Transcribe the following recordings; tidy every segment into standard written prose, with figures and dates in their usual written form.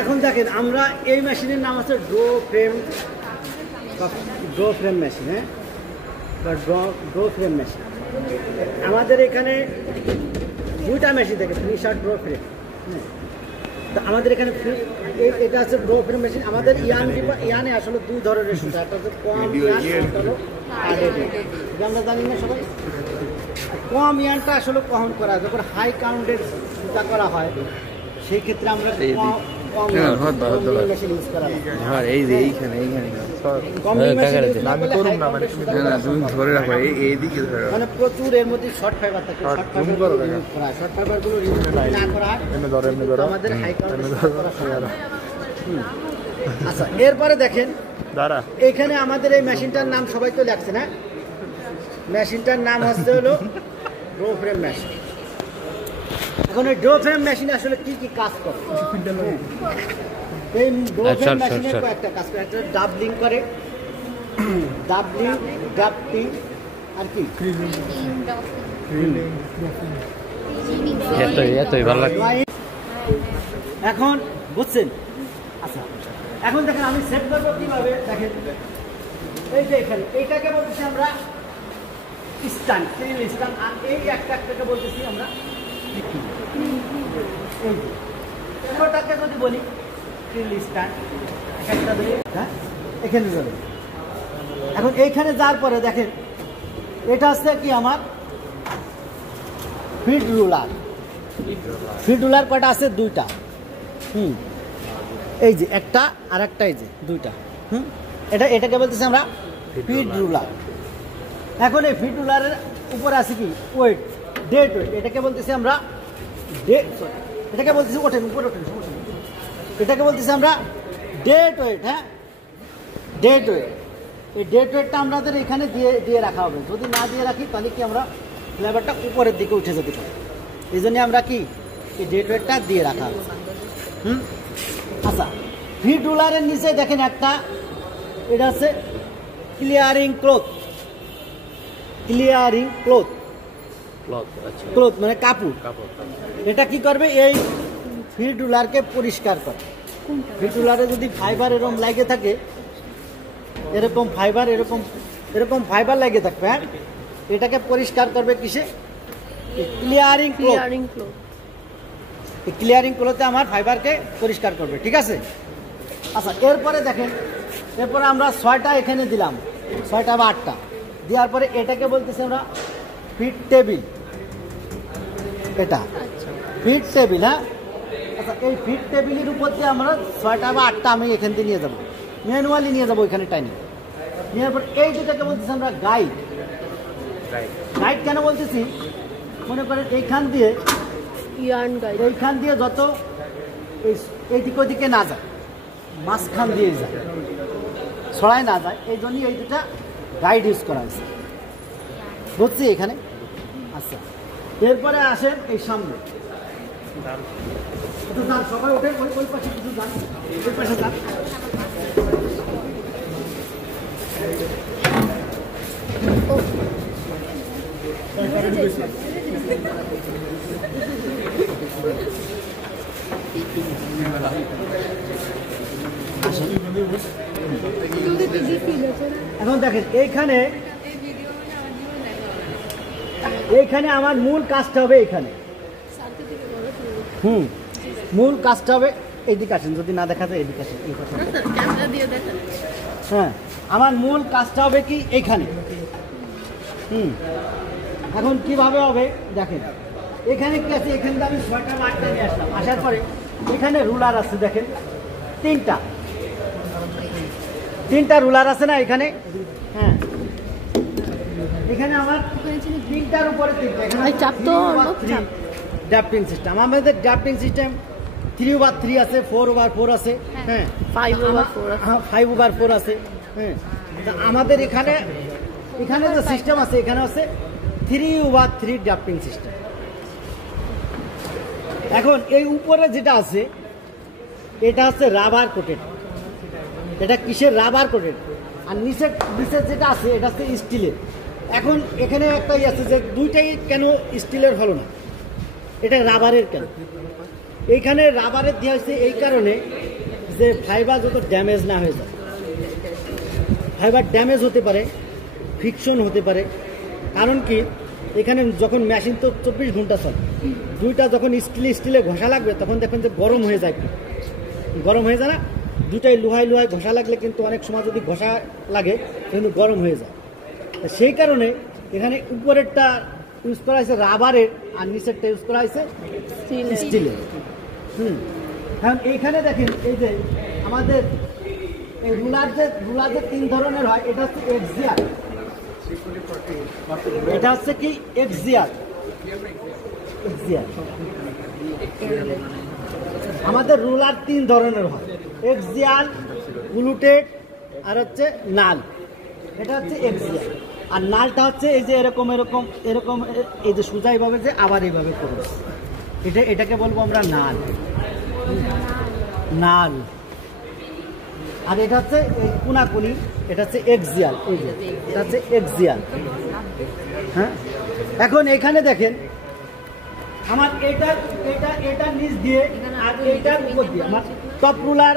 এখন দেখেন আমরা এই মেশিনের নাম আছে ড্র ফ্রেম মেশিন, হ্যাঁ, বা ড্র ফ্রেম মেশিন। আমাদের এখানে দুইটা মেশিন থাকে, ফিনিশার ড্র ফ্রেম। তো আমাদের এখানে এটা আছে ড্র ফ্রেম মেশিন। আমাদের ইয়ানে আসলে দুই ধরনের সুতা, একটা হচ্ছে কম ইয়ান, একটা হলো আডেড ইয়ান। আমরা জানি না সবাই, কম ইয়ানটা আসলে কখন করা হয়, যখন হাই কাউন্টের সুতা করা হয় সেই ক্ষেত্রে আমরা মেশিন ইউজ করা হয়। মানে প্রচুর এর মধ্যে শর্ট ফাইবার থাকে, শর্ট ফাইবার গুলো ইউজ না করা হয় আমাদের হাই কাউন্টের করা হয়। আচ্ছা, এরপরে দেখেন এখানে আমাদের এই মেশিনটার নাম সবাই তো লেখছে না, মেশিনটার নাম হচ্ছে হলো ড্র ফ্রেম মেশিন। এখন এই ড্র ফ্রেম মেশিনে আসলে কি কি কাজ করে? এই ড্র ফ্রেম মেশিনে কয়েকটা কাজ করে। একটা ডাবলিং করে, ড্রাফটিং আর কি এখন বুঝছেন? আচ্ছা, এখন দেখেন আমি সেট করবো কিভাবে। দেখেন এই যে এখানে এইটাকে বলতেছি আমরা স্ট্যান্ড, স্ট্যান্ড, আর এই একটাকে বলতেছি আমরা পুরোটাকে যদি বলি স্ট্যান্ড, একটা ধরে এখানে ধরে। এখন এইখানে যাওয়ার পরে দেখেন এটা হচ্ছে কি আমার ফিড রুলার। ফিড রুলার কয়টা আছে? দুইটা। এই যে একটা আর একটা, এই যে দুইটা। এটাকে বলতেছি আমরা ফিড রুলার। এখন এই ফিড রুলারের উপরে আছে কি ওয়েট, ডেড ওয়েট। এটাকে বলতেছি আমরা এটাকে বলতেছি ওঠেন, উপরে ওঠেন, এটাকে বলতেছি আমরা ডেড ওয়েট। হ্যাঁ, ডেড ওয়েট। এই ডেড ওয়েটটা আমাদের এখানে দিয়ে রাখা হবে। যদি না দিয়ে রাখি তাহলে কি আমরা ফ্লেভারটা উপরের দিকে উঠে যেতে পারে। এই জন্য আমরা কি এই ডেড ওয়েটটা দিয়ে রাখা হবে। আচ্ছা, ফিড রুলারের নিচে দেখেন একটা, এটা হচ্ছে clearing cloth. Clearing cloth, cloth মানে কাপড়। এটা কি করবে? এই ফিড রুলারকে পরিষ্কার করে। ফিড রুলারে যদি ফাইবার এরকম লাগে থাকে, এরকম ফাইবার লাগে থাকবে, হ্যাঁ, এটাকে পরিষ্কার করবে কিসে? Clearing cloth. ক্লিয়ারিং ক্লথে আমার ফাইবারকে পরিষ্কার করবে, ঠিক আছে? আচ্ছা, এরপরে দেখেন, এরপরে আমরা 6টা এখানে দিলাম, 6টা বা 8টা দেওয়ার পরে এটাকে বলতেছি আমরা ফিড টেবিল। এটা ফিড টেবিল, হ্যাঁ। আচ্ছা, এই ফিড টেবিলের উপর দিয়ে আমরা 6টা বা 8টা আমি এখান থেকে নিয়ে যাবো, ম্যানুয়ালি নিয়ে যাবো এখানে টাইনি। নেওয়ার পর এই দুটাকে বলতেছি আমরা গাইড। গাইড কেন বলতেছি? মনে করেন এইখান দিয়ে যত এইদিকে ওইদিকে না যায়, মাঝখান দিয়ে যায়, ছড়ায় না যায়, এই জন্যই এই দুটা গাইড ইউজ করা হয়েছে, বুঝছি এখানে। আচ্ছা, এরপরে আসেন এই সামনে, সবাই ওঠে, ওই পাশে কিছু যান, ওই পাশে যান। এখন দেখেন এইখানে আমার মূল কাজটা হবে এইখানে। মূল কাজটা হবে এইদিকে আসেন, যদি না দেখা যায় এইদিকে আসেন। হ্যাঁ, আমার মূল কাজটা হবে কি এইখানে। এখন কিভাবে হবে দেখেন, এখানে কি আছে? এখানে আমি 6টা 8টা নিয়ে আসলাম। আসার পরে এখানে রুলার আছে, দেখেন তিনটা রুলার আছে না এখানে? হ্যাঁ, এখানে আমার 3টার উপরে 3টা। এখানে ড্রাফটিং সিস্টেম। আমাদের ড্রাফটিং সিস্টেম 3/3 আছে, 4/4 আছে, হ্যাঁ, 5/4 আছে। হ্যাঁ, আমাদের এখানে যে সিস্টেম আছে, এখানে আছে 3/3 ড্রাফটিং সিস্টেম। এখন এই উপরে যেটা আছে এটা হচ্ছে রাবার কোটেড। এটা কিসের? Rubber coated. আর নিচে যেটা আছে এটা হচ্ছে স্টিলের। এখন এখানে একটা আছে যে দুইটাই কেন স্টিলের হলো না, এটা রাবারের কেন? এইখানে রাবারের দেওয়া হয়েছে এই কারণে যে ফাইবার যত ড্যামেজ না হয়ে যায়। ফাইবার ড্যামেজ হতে পারে, ফ্রিকশন হতে পারে। কারণ কি, এখানে যখন মেশিন তো 24 ঘন্টা চলে, দুইটা যখন স্টিলে ঘষা লাগবে তখন দেখবেন যে গরম হয়ে যায়, গরম হয়ে যায় না? দুটাই লোহায় ঘষা লাগলে কিন্তু অনেক সময় যদি ঘষা লাগে কিন্তু গরম হয়ে যায়। সেই কারণে এখানে উপরেরটা ইউজ করা হয়েছে রাবারের আর নিচেরটা ইউজ করা হয়েছে স্টিলের। কারণ এইখানে দেখেন এই যে আমাদের এই রুলার যে 3 ধরনের হয়, এটা হচ্ছে এক্সিয়াল, এটা হচ্ছে কি এক্সিয়াল। আমাদের রুলার 3 ধরনের হয়, এক্সিয়াল, গ্লুটেড আর হচ্ছে নাল। এটা হচ্ছে এক্সিয়াল। আর নালটা হচ্ছে এই যে এরকম এই যে সোজা এইভাবে যে আবার এইভাবে করবে, এটাকে বলবো আমরা নাল। আর এটা হচ্ছে কোনাকুনি, এটা হচ্ছে এক্সিয়াল। এই যে এটা হচ্ছে এক্সিয়াল। হ্যাঁ, এখন এখানে দেখেন আমার এটা নিচ দিয়ে আর এইটার উপর দিয়ে আমার টপ রুলার,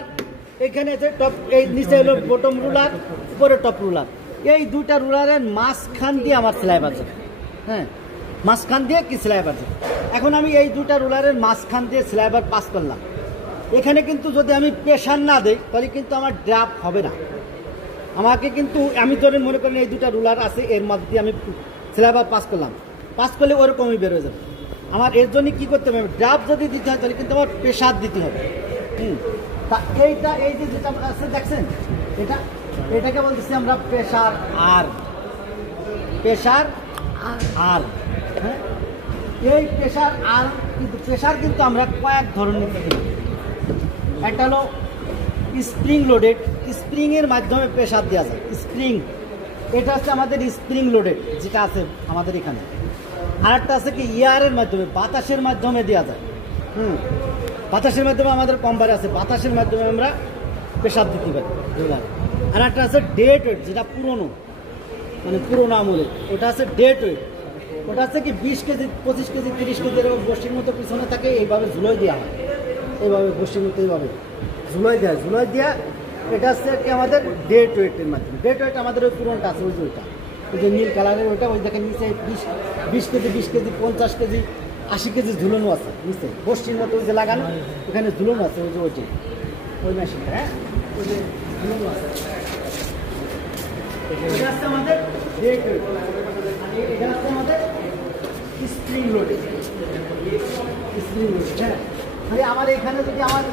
এখানে আছে টপ, এই নিচে হলো বটম রুলার, উপরে টপ রুলার। এই দুইটা রুলারের মাঝখান দিয়ে আমার স্ল্যাব আছে। হ্যাঁ, মাঝখান দিয়ে কি স্ল্যাব আছে। এখন আমি এই দুইটা রুলারের মাঝখান দিয়ে স্ল্যাবার পাস করলাম। এখানে কিন্তু যদি আমি প্রেশার না দেই তাহলে কিন্তু আমার ড্রাফট হবে না। আমাকে কিন্তু আমি ধরে মনে করেন এই দুটা রুলার আছে, এর মধ্যে আমি স্ল্যাবার পাস করলাম, পাস করলে ওরকমই বেরোয় যাবে। আমার এর জন্য কী করতে হবে, ড্রাফট যদি দিতে হয় তাহলে কিন্তু আমার প্রেশার দিতে হবে। তা এই যে যেটা আছে দেখছেন, এটাকে বলতেছি আমরা প্রেশার আর। হ্যাঁ, এই প্রেশার আর কিন্তু প্রেশার কিন্তু আমরা কয়েক ধরনের দেখি। একটা হলো স্প্রিং লোডেড, স্প্রিংয়ের মাধ্যমে প্রেশার দেওয়া যায়। স্প্রিং, এটা হচ্ছে আমাদের স্প্রিং লোডেড যেটা আছে আমাদের এখানে। আর একটা আছে কি এয়ারের মাধ্যমে, বাতাসের মাধ্যমে দেওয়া যায়। বাতাসের মাধ্যমে আমাদের কম্বার আছে, বাতাসের মাধ্যমে আমরা প্রেশার দিতে পারি। আর একটা আছে ডেড ওয়েট, যেটা পুরনো, মানে পুরোনো আমলের, ওটা আছে ডেড ওয়েট। ওটা হচ্ছে কি 20 কেজি, 25 কেজি, 30 কেজি এরকম গোষ্ঠীর মতো পিছনে থাকে, এইভাবে ঝুলোই দেওয়া হয়। এইভাবে গোষ্ঠীর মতো এইভাবে ঝুলোই দেওয়া। এটা হচ্ছে কি আমাদের ডেড ওয়েটের মাধ্যমে। ডেড ওয়েট আমাদের ওই পুরোনোটা আছে, ওই যে ওইটা, ওই যে নীল কালারের ওইটা, ওই দেখেন নিচে 20 কেজি, 50 কেজি, 80 কেজি ঝুলানো আছে নিচে, গোষ্ঠীর মতো ওই যে লাগানো, ওখানে ঝুলানো আছে ওই যে ওইটি, ওই মেশিনটা। হ্যাঁ, ওই যে ঝুলানো আছে। এটা হচ্ছে আমাদের ডেড ওয়েট, এটা হচ্ছে আমাদের স্প্রিং লোডেড। হ্যাঁ, মানে আমার এখানে যদি আমার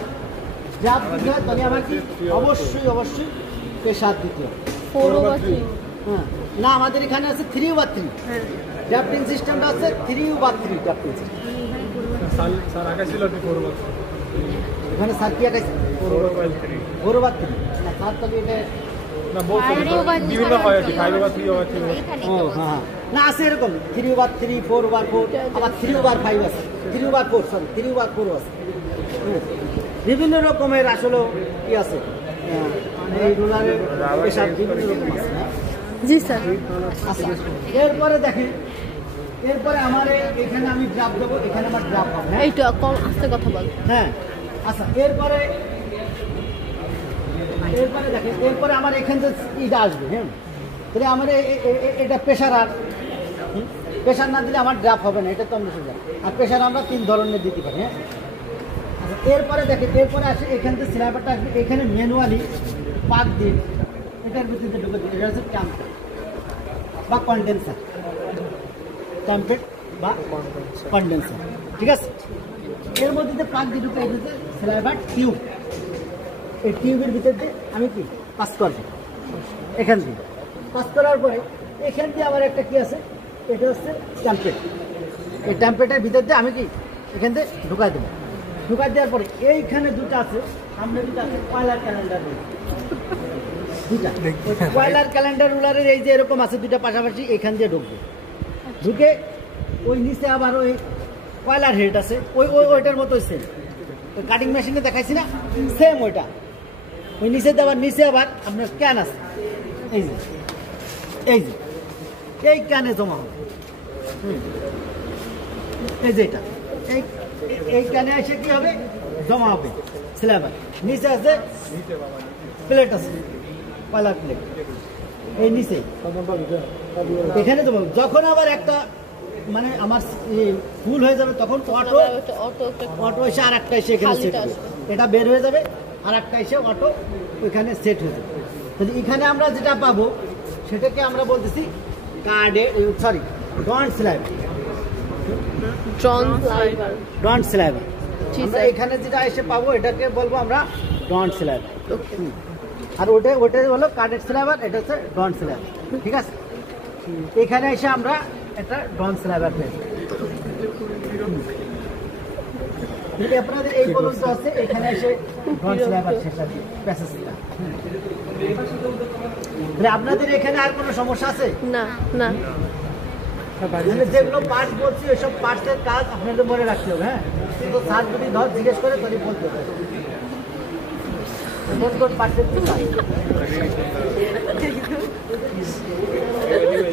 ড্রাফট দিতে হয় তাহলে আমার কি অবশ্যই প্রেশার দিতে হবে। 4/3। হ্যাঁ, না আমাদের এখানে আছে 3/3। ড্রাফটিং সিস্টেমটা আছে 3/3 ড্রাফটিং সিস্টেম। এখানে স্যার কি আঁকাইছে 4/3। না স্যার তাহলে এটা না আছে এরকম 3/3, 4/4, আবার 3/5 আছে, 3/4, সরি 3/4 আছে। বিভিন্ন রকমের আসলে কি আছে, এই রুলারের প্রেশার বিভিন্ন রকম আছে। জি স্যার। আচ্ছা, এরপরে দেখেন, এরপরে আমার এখানে আমি ড্রাফট দেবো, এখানে আমার ড্রাফট হবে। এইটা কম আস্তে কথা বল। হ্যাঁ, আচ্ছা, এরপরে দেখেন, এরপরে আমার এখান থেকে ইটা আসবে। হ্যাঁ, তাহলে আমার এটা প্রেশার, আর প্রেশার না দিলে আমার ড্রাফট হবে না, এটা তো আমরা সোজা। আর প্রেশার আমরা 3 ধরনের দিতে পারি। হ্যাঁ, আচ্ছা, এরপরে দেখেন, এরপরে আসে এখান থেকে স্ল্যাবারটা আসবে, এখানে ম্যানুয়ালি পাক দিয়ে এটার ভিতরে ঢুকে দিই। এটা হচ্ছে ট্যাম্পেট বা কন্ডেন্সার, ট্যাম্পেট বা কন্ডেন্সার, ঠিক আছে। এর মধ্যে পাক দিয়ে ঢুকে এসেছে স্ল্যাবার টিউব। এই টিউবের ভিতর দিয়ে আমি কি পাস করবো, এখান দিয়ে পাস করার পরে এখান দিয়ে আবার একটা কি আছে, এটা হচ্ছে ট্যাম্পেট। এই ট্যাম্পেটের ভিতর দিয়ে আমি কি এখান থেকে ঢুকাই দেবো। ঢুকাই দেওয়ার পরে এইখানে দুটো আছে, সামনে দুটো আছে কয়লার ক্যালেন্ডার রুলার, দুটা কয়লার ক্যালেন্ডার রুলারের এই যে এরকম আছে দুটা পাশাপাশি, এখান দিয়ে ঢুকবে। ঢুকে ওই নিচে আবার ওই কয়লার হেড আছে, ওইটার মতোই সেম, ওই কাটিং মেশিনে দেখাইছি না, সেম ওইটা। ওই নিচে আবার আপনার ক্যান আছে, এই যে এই ক্যানে জমা হবে। এই যে এটা এই ক্যানে এসে কি হবে জমা হবে স্ল্যাবার। নিচে আছে প্লেট আছে কয়লার প্লেট, এই নিচে এখানে জমা। যখন আবার একটা মানে আমার ফুল হয়ে যাবে তখন অটো অটো এসে আর একটা এসে এখানে সেট হবে, এটা বের হয়ে যাবে আর একটা এসে অটো ওইখানে সেট হয়ে যাবে। তাহলে এখানে আমরা যেটা পাবো সেটাকে আমরা বলতেছি কার্ডে সরি ডন স্ল্যাবার। ডন স্ল্যাবার আমরা এখানে যেটা এসে পাবো এটাকে বলবো আমরা ডন স্ল্যাবার। আর ওটা হলো কার্ডেড স্ল্যাবার, এটা হচ্ছে ডন স্ল্যাবার। ঠিক আছে, এখানে এসে আমরা একটা ডন স্ল্যাবার পেয়েছি। আপনাদের এই পর্যন্ত আছে, এখানে এসে ডন স্ল্যাবার শেষ আছে প্যাসেজটা। আপনাদের এখানে আর কোনো সমস্যা আছে? না না, যেগুলো পার্টস বলছি ওইসব পার্টসের কাজ আপনাদের মনে রাখতে হবে। হ্যাঁ, কিন্তু স্যার যদি ধর জিজ্ঞেস করে তাহলে বলতে হবে কোন কোন পার্টসের কি কাজ।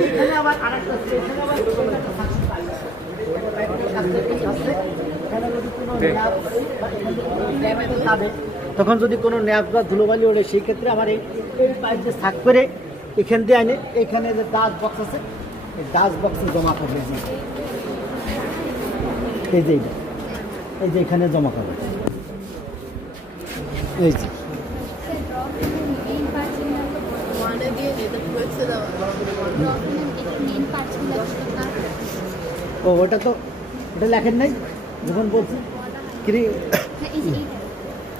এখানে আবার আরেকটা আছে, এখানে আবার তখন যদি কোনো ন্যাপ বা ধুলোবালি ওঠে সেই ক্ষেত্রে আমার এই পাইপ যে থাক করে এখান দিয়ে আনে, এখানে যে ডাস্ট বক্স আছে এই ডাস্ট বক্সে জমা করবে। এই যে এখানে জমা করবে। এই যে ও ওটা তো ওটা লেখেন নাই যখন বলছি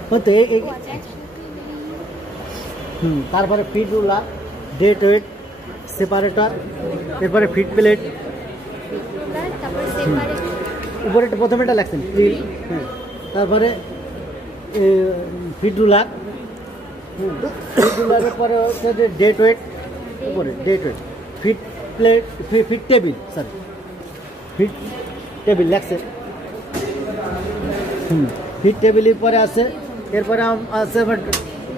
তো তারপরে feed ruler, dead weight, separator, এরপরে ফিড প্লেট, উপরে প্রথমে এটা লেখছেন ফিড, তারপরে ফিড রুলার, ফিড রুলারের পরে হচ্ছে ডেট ওয়েট, উপরে dead weight, feed plate, feed table, sorry feed table লেখছে। ফিড টেবিলের পরে আছে, এরপরে আছে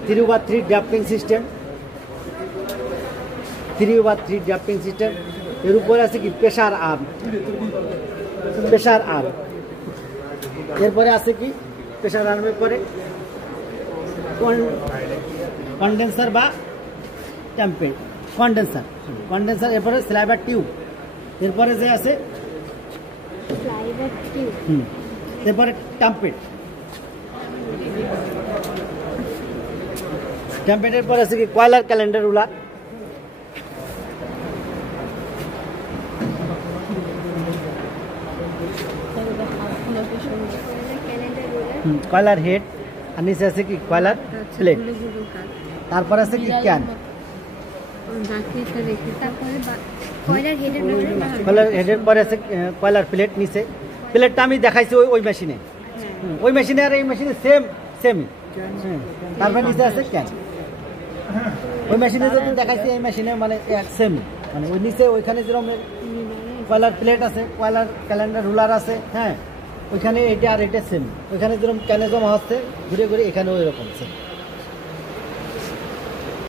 3/3 ড্রাফটিং সিস্টেম, 3/3 ড্রাফটিং সিস্টেম। এর উপরে আছে কি প্রেসার আর্ম, এরপরে আছে কি প্রেসার আর্মের পরে কন্ডেন্সার বা কন্ডেন্সার, এরপরে স্লাইবার টিউব, এরপরে যে আছে এরপরে ট্যাম্পেটের পরে আছে কি কয়লার ক্যালেন্ডার রুলার, কয়লার হেড, আর নিচে আছে কি কয়লার প্লেট, তারপর আছে কি ক্যান, কয়লার হেডের পরে আছে কয়লার প্লেট। নিচে প্লেটটা আমি দেখাইছি ওই মেশিনে, ওই মেশিনে আর এই মেশিনে সেম। তারপর নিচে আছে ক্যান, ওই মেশিনে যদি দেখাইছি এই মেশিনে মানে সেম, মানে ওই নিচে ওইখানে যেরকম কয়লার প্লেট আছে, কয়লার ক্যালেন্ডার রুলার আছে, হ্যাঁ ওইখানে এটা আর এটা সেম। ওইখানে যেরকম ক্যানে জমা হচ্ছে ঘুরে ঘুরে এখানে ওই রকম সেম।